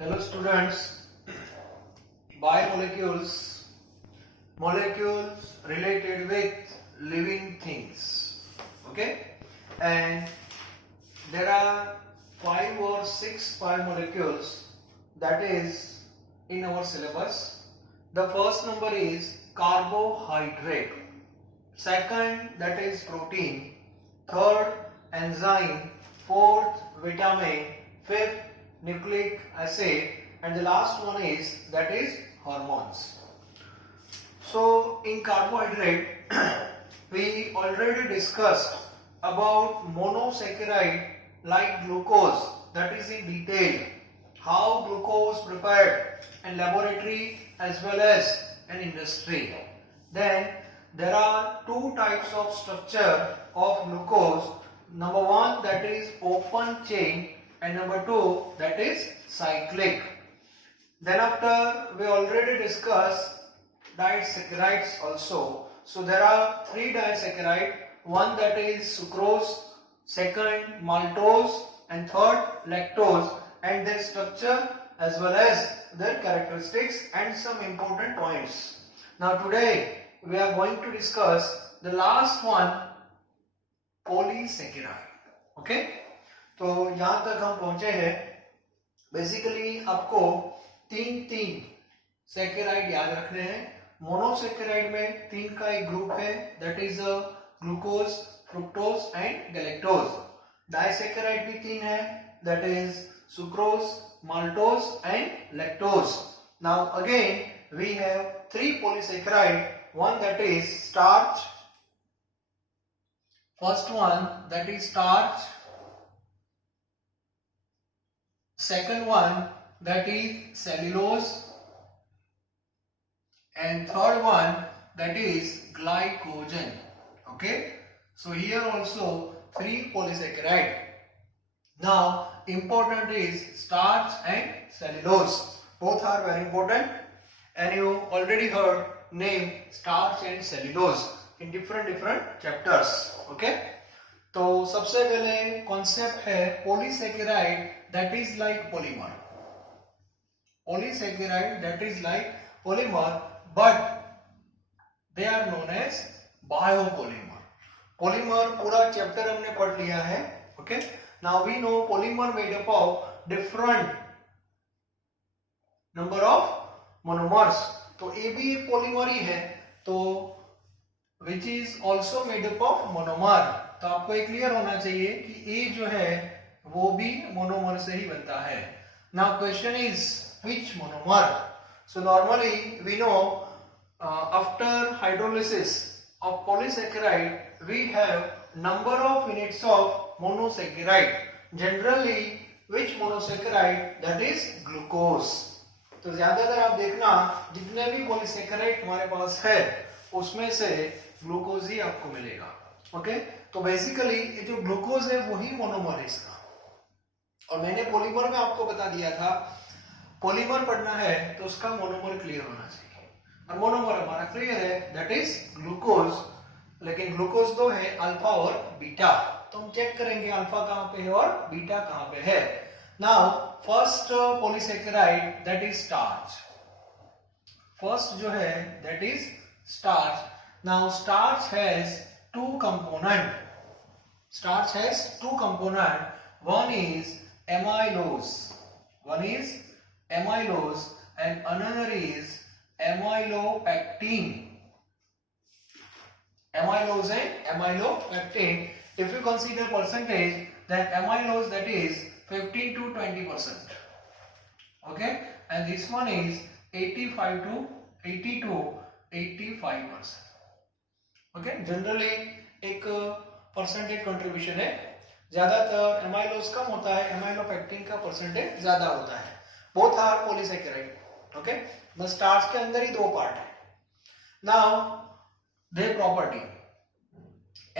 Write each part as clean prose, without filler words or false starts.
Hello students, biomolecules, molecules related with living things, okay, and there are 5 or 6 biomolecules that is in our syllabus. The first number is carbohydrate, second that is protein, third enzyme, fourth vitamin, fifth nucleic acid, and the last one is that is hormones. So in carbohydrate we already discussed about monosaccharide like glucose, that is in detail, how glucose prepared in laboratory as well as in industry. Then there are two types of structure of glucose. Number one, that is open chain, and number two, that is cyclic. Then after we already discussed disaccharides also. So there are three disaccharide, one that is sucrose, second maltose, and third lactose, and their structure as well as their characteristics and some important points. Now today we are going to discuss the last one, polysaccharide. Okay, तो यहाँ तक हम पहुंचे हैं. Basically आपको तीन saccharide याद रखने हैं. मोनोसैकेराइड में तीन का एक ग्रुप है, that is glucose, fructose and galactose. Disaccharide भी तीन है, that is sucrose, maltose and lactose. Now again we have three polysaccharide, one that is starch, first one that is starch, second one that is cellulose, and third one that is glycogen. Okay, so here also three polysaccharide. Now important is starch and cellulose, both are very important, and you already heard name starch and cellulose in different chapters. Okay, तो सबसे पहले concept है polysaccharide that is like polymer. Polysaccharide that is like polymer, but they are known as biopolymer. Polymer पूरा chapter हमने पढ़ लिया है. Okay, now we know polymer made up of different number of monomers. तो ये भी polymer ही है, तो which is also made up of monomer. तो आपको ये क्लियर होना चाहिए कि ये जो है वो भी मोनोमर से ही बनता है. Now question is which monomer? So normally we know after hydrolysis of polysaccharide we have number of units of monosaccharide. Generally which monosaccharide? That is glucose. तो ज्यादातर आप देखना जितने भी पॉलीसैकेराइड हमारे पास है उसमें से ग्लूकोज ही आपको मिलेगा. ओके, तो बेसिकली ये जो ग्लूकोज है वही मोनोमर है इसका. और मैंने पॉलीमर में आपको बता दिया था, पॉलीमर पढ़ना है तो उसका मोनोमर क्लियर होना चाहिए, और मोनोमर हमारा क्लियर है, दैट इज ग्लूकोज. लेकिन ग्लूकोज दो है, अल्फा और बीटा. तो हम चेक करेंगे अल्फा कहाँ पे है और बीटा कहाँ पे है. Now first polysaccharide that is starch. First जो है that is starch. Now starch has two component. Starch has two component. One is amylose. One is amylose and another is amylopectin. Amylose and amylopectin. If you consider percentage, then amylose that is 15 to 20%. Okay, and this one is 85 to 80 to 85%. Okay, generally एक percentage contribution है. ज्यादातर amylose कम होता है, amylopectin का percentage ज्यादा होता है. Both are polysaccharide. Okay, बस स्टार्च के अंदर ही दो पार्ट है. Now their property,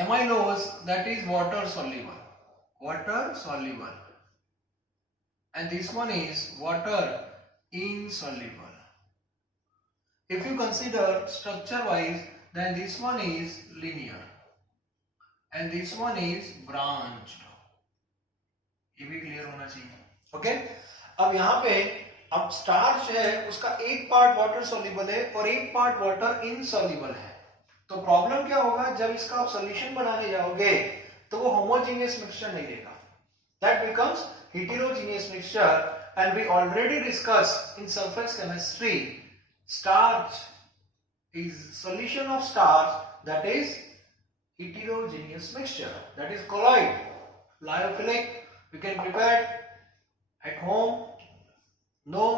amylose that is water soluble, and this one is water insoluble. If you consider structure wise, then this one is linear and this one is branched. ये भी clear होना चाहिए. Okay, अब यहाँ पे अब starch है उसका एक पार्ट वाटर सॉल्युबल है और एक पार्ट वाटर इनसॉल्युबल है, तो प्रॉब्लम क्या होगा, जब इसका आप सोल्यूशन बनाने जाओगे तो वो होमोजेनियस मिक्सचर नहीं देगा, that becomes heterogeneous mixture, and we already discussed in surface chemistry starch is solution of starch that is heterogeneous mixture, that is colloid, lyophilic, we can prepare at home, no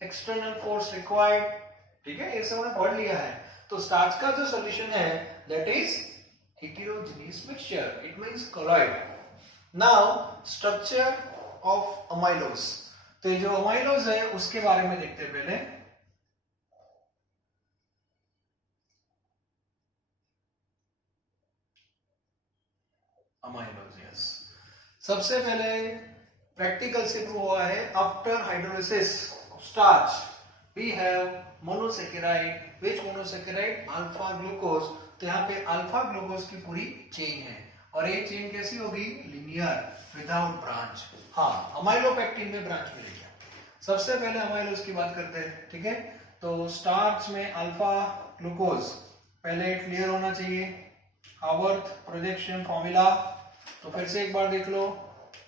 external force required, ठीक है, ये सब हमने पढ़ लिया है। तो starch का जो सॉल्यूशन है that is heterogeneous mixture, it means colloid. Now structure of amylose, तो ये जो amylose है उसके बारे में देखते हैं पहले। amylose, yes, सबसे पहले प्रैक्टिकल से प्रूव हुआ है, after hydrolysis of starch we have monosaccharide, which monosaccharide, alpha glucose, तो यहाँ पे अल्फा ग्लूकोज की पूरी चेन है और ये चेन कैसी होगी, लिनियर विदाउट ब्रांच। हाँ, अमाइलोपेक्टिन में ब्रांच मिलेगा। सबसे पहले अमाइलोज की बात करते हैं, ठीक है, तो स्टार्च में अल्फा ग्लूकोज पहले क्लियर होना चाहिए, हावर्थ प्रोजेक्शन फॉर्मूला, तो फिर से एक बार देख लो,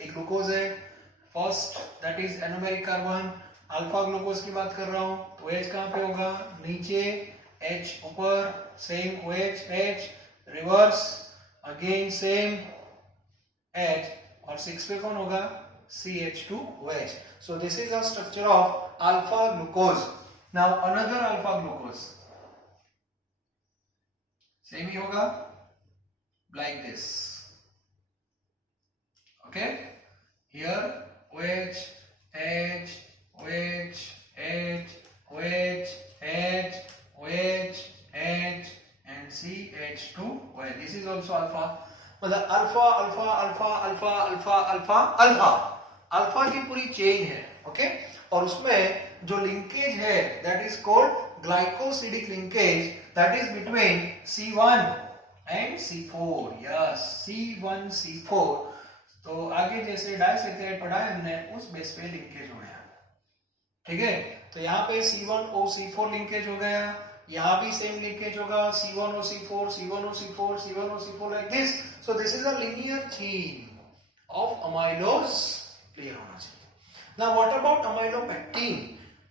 एक ग्लूकोज है, first that is anomeric carbon, alpha glucose की बात कर रहा हूं, तो OH कहां पे होगा, नीचे, H ऊपर, same OH, H reverse, again same H, और 6 पे कौन होगा, CH2OH। So this is the structure of alpha glucose. Now another alpha glucose, same ही होगा, like this, okay, here OH, H, OH, H, OH, H, OH, H and CH2OH. This is also alpha. मतलब alpha alpha alpha alpha alpha alpha alpha alpha की पूरी chain है, okay, और उसमें जो linkage है that is called glycosidic linkage, that is between C1 and C4, yes, C1 C4। तो आगे जैसे डाइसेकेराइड पढ़ा है हमने, उस बेस पे लिंकेज हो गया, ठीक है, तो यहाँ पे C1OC4 लिंकेज हो गया, यहाँ भी सेम लिंकेज होगा, C1OC4 C1OC4 C1OC4 like this. So this is a linear chain of amylose, clear होना चाहिए। Now what about amylopectin?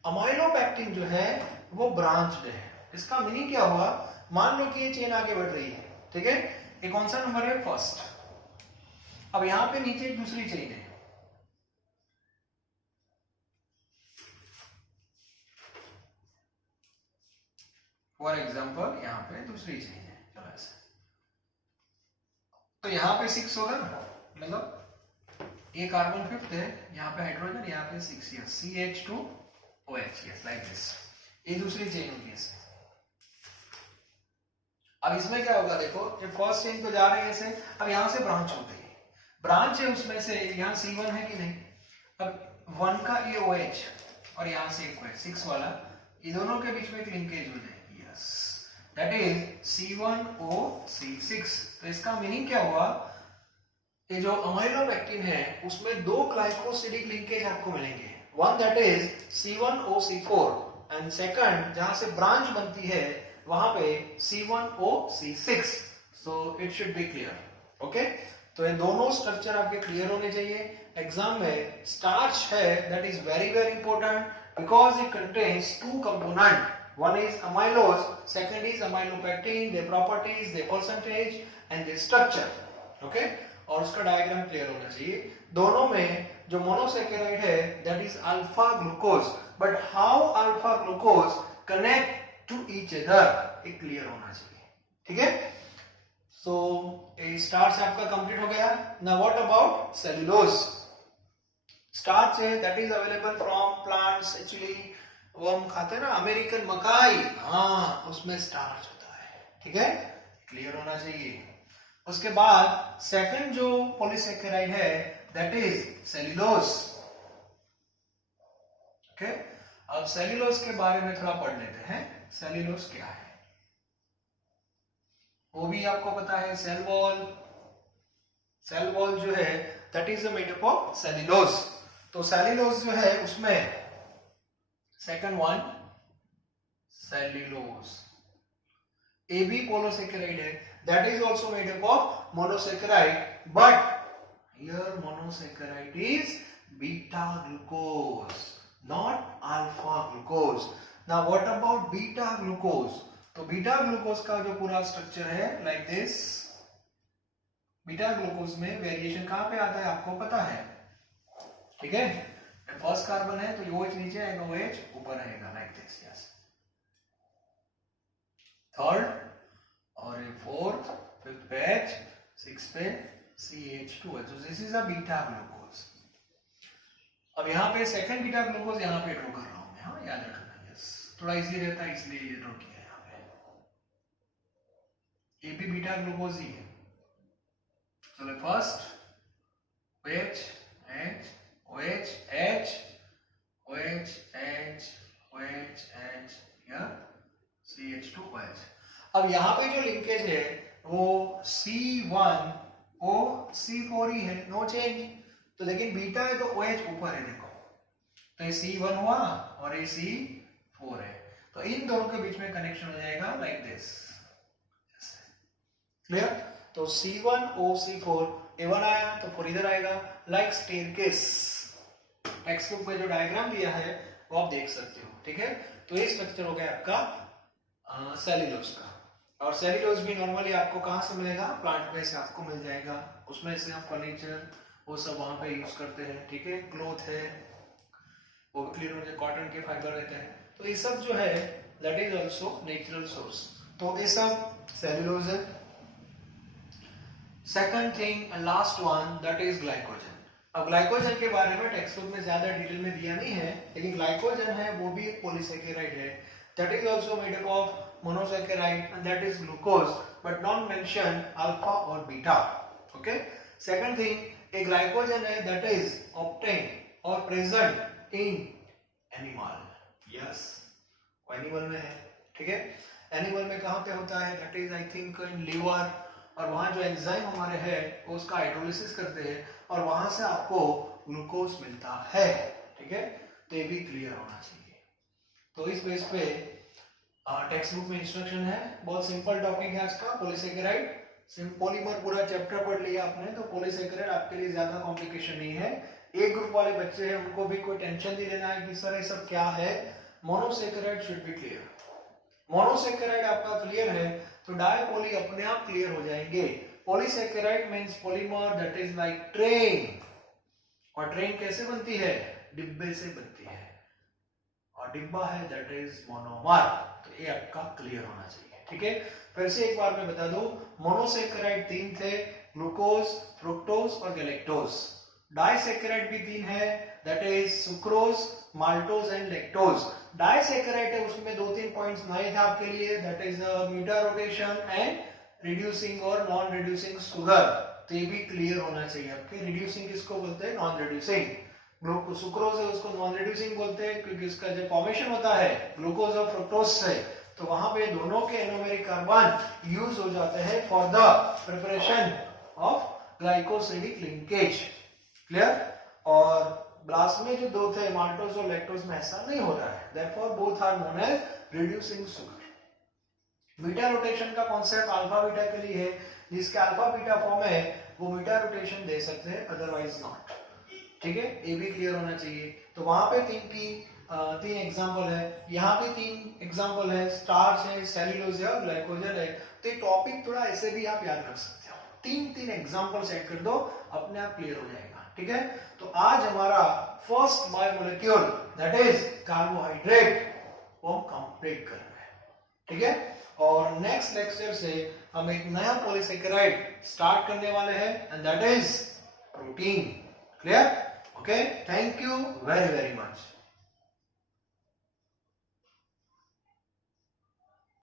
amylopectin जो है वो ब्रांच्ड है, इसका मीनिंग क्या हुआ, मान लो कि ये चेन आगे बढ़ रही है, ठीक है, ये कौन सा नंबर है, फर्स्ट, अब यहां पे नीचे एक दूसरी चेन है, फॉर एग्जाम्पल यहाँ पे दूसरी चेन है, चलो ऐसे, तो यहाँ पे 6 होगा ना, मतलब ये कार्बन फिफ्थ है, यहाँ पे हाइड्रोजन, यहाँ पे 6, yes, CH2OH, yes, like this, ये दूसरी चेन होगी ऐसे। अब इसमें क्या होगा, देखो, जब फर्स्ट चेन पे जा रहे हैं ऐसे, अब यहाँ से ब्रांच हो गई, ब्रांच है उसमें से, यहाँ C1 है कि नहीं, अब 1 का ये OH और यहाँ से एक OH 6 वाला, ये दोनों के बीच में एक लिंकेज हो जाएगी, यस, दैट इज C1OC6। तो इसका मीनिंग क्या हुआ, ये जो अमाइलोपेक्टिन है उसमें दो ग्लाइकोसिडिक लिंकेज आपको मिलेंगे, one that is C1OC4 and second जहां से ब्रांच बनती है वहां पे C1OC6। So it should be clear, okay, तो ये दोनों स्ट्रक्चर आपके क्लियर होने चाहिए। एग्जाम में स्टार्च है that is very very important because it contains two component, one is amylose, second is amylopectin, their properties, their percentage and their structure, okay, और उसका डायग्राम क्लियर होना चाहिए। दोनों में जो मोनोसेकेराइड है that is alpha glucose, but how alpha glucose connect to each other, ये clear होना चाहिए, ठीक है। सो स्टार्च आपका कंप्लीट हो गया। Now what about cellulose? Starch है that is available from plants, actually वो हम खाते हैं ना अमेरिकन मकाई, हाँ, उसमें स्टार्च होता है, ठीक है, क्लियर होना चाहिए। उसके बाद सेकंड जो पॉलीसेकेराइड है दैट इज सेल्यूलोज, ओके। अब सेल्यूलोज के बारे में थोड़ा पढ़ लेते हैं, सेल्यूलोज क्या है वो भी आपको पता है। सेल वॉल, सेल वॉल जो है that is made up of cellulose. तो सेल्यूलोज जो है उसमें Second one, cellulose. A भी polysaccharide है, that is also made up of monosaccharide, but here monosaccharide is beta glucose, not alpha glucose. Now what about beta glucose? तो beta glucose का जो पूरा स्ट्रक्चर है लाइक दिस. बीटा ग्लूकोज में variation कहां पे आता है आपको पता है, ठीक है. फर्स्ट कार्बन है तो OH नीचे आएगा, OH ऊपर आएगा लाइक दिस. यस. थर्ड और फोर्थ, फिफ्थ पे H, सिक्स पे CH2 है. तो this is a beta glucose. अब यहाँ पे सेकंड बीटा ग्लूकोज यहाँ पे ड्रॉ कर रहा हूं मैं. हाँ, याद रखना. यस, थोड़ा इजी रहता है इसलिए ये ड्रॉ किया. ये भी बीटा ग्लूकोज ही है. चलो first OH H OH H OH H OH H या CH2OH. अब यहाँ पे जो लिंकेज है वो C1O C4 ही है, नो चेंज. तो लेकिन बीटा है तो OH ऊपर है, देखो. तो ये C1 हुआ और ये C4 है. तो इन दोनों के बीच में कनेक्शन हो जाएगा लाइक दिस. क्लियर. तो C1O4 A1 आया तो 4 इधर आएगा लाइक स्टेयरकेस. टेक्स्ट बुक में जो डायग्राम दिया है वो आप देख सकते हो, ठीक है. तो ये स्ट्रक्चर हो गया आपका सेल्यूलोज का. और सेल्यूलोज भी नॉर्मली आपको कहां से मिलेगा, प्लांट में से आपको मिल जाएगा. उसमें से आप फर्नीचर वो सब वहां पे यूज करते हैं, ठीक है. क्लॉथ है वो क्लियर हो जाए, कॉटन के फाइबर रहते हैं. तो ये सब जो है that is also natural source. तो ये सब सेल्यूलोज है. Second thing and last one that is glycogen. अब ग्लाइकोजन के बारे में टेक्स्ट बुक में ज्यादा डिटेल में दिया नहीं है, लेकिन ग्लाइकोजन है वो भी एक पॉलीसैकेराइड है. That is also made up of monosaccharide and that is glucose, but not mention alpha और बीटा. ओके. सेकंड थिंग, ए ग्लाइकोजन है दैट इज ऑब्टेन और present in animal. Yes, animal में है, ठीक है. एनिमल में कहां पे होता है, that is I think in liver. और वहां जो एंजाइम हमारे है वो उसका हाइड्रोलिसिस करते हैं और वहां से आपको ग्लूकोज मिलता है, ठीक है. तो ये भी क्लियर होना चाहिए. तो इस बेस पे टेक्स्ट बुक में इंस्ट्रक्शन है. बहुत सिंपल टॉपिक है आज का, पॉलीसैकेराइड. पॉलीमर पूरा चैप्टर पढ़ लिया आपने, तो पॉलीसैकेराइड आपके लिए ज्यादा कॉम्प्लिकेशन नहीं है. एक ग्रुप वाले बच्चे हैं उनको भी कोई टेंशन नहीं लेना है कि सर ये सब क्या है. Monosaccharide should be clear. Monosaccharide आपका क्लियर है तो डायपोली अपने आप क्लियर हो जाएंगे. Polysaccharide means polymer that is like train. और ट्रेन कैसे बनती है, डिब्बे से बनती है. और डिब्बा है दैट इज मोनोमर. तो ये आपका क्लियर होना चाहिए, ठीक है. फिर से एक बार मैं बता दूं, मोनोसैकेराइड 3 थे, ग्लूकोज, फ्रुक्टोज और गैलेक्टोज. डाइसैकेराइड भी 3 है, that is sucrose, maltose and lactose. Disaccharide है उसमें 2-3 पॉइंट्स नए थे आपके लिए, that is mutarotation and reducing और नॉन रिड्यूसिंग शुगर. तो ये भी क्लियर होना चाहिए आपके. रिड्यूसिंग किसको बोलते हैं, नॉन रिड्यूसिंग. सुक्रोज है उसको नॉन रिड्यूसिंग बोलते हैं क्योंकि इसका जो फॉर्मेशन होता है ग्लूकोज और फ्रुक्टोज से, तो वहां पे दोनों के एनोमेरिक कार्बन यूज हो जाते हैं for the preparation of glycosidic linkage. Clear. और ब्लास्ट में जो 2 थे, माल्टोज और लैक्टोज में ऐसा नहीं हो रहा है. Therefore both are known as reducing sugar. Beta rotation का कॉन्सेप्ट अल्फा बीटा के लिए है. जिसके अल्फा बीटा फॉर्म है वो बीटा रोटेशन दे सकते हैं, अदरवाइज नॉट, ठीक है. ये भी क्लियर होना चाहिए. तो वहां पे 3 एग्जांपल है, यहाँ पे 3 एग्जांपल है, स्टार्च है, सेल्यूलोज है और ग्लाइकोजन है. तो ये टॉपिक थोड़ा ऐसे भी आप याद रख सकते हो. 3 एग्जांपल सेट कर दो, अपने आप क्लियर हो जाएगा, ठीक है. तो आज हमारा first biomolecule that is carbohydrate वो हम कंप्लीट कर रहे हैं, ठीक है. और नेक्स्ट लेक्चर से हम एक नया पॉलीसैकेराइड स्टार्ट करने वाले हैं and that is protein. Clear. Okay. Thank you very very much.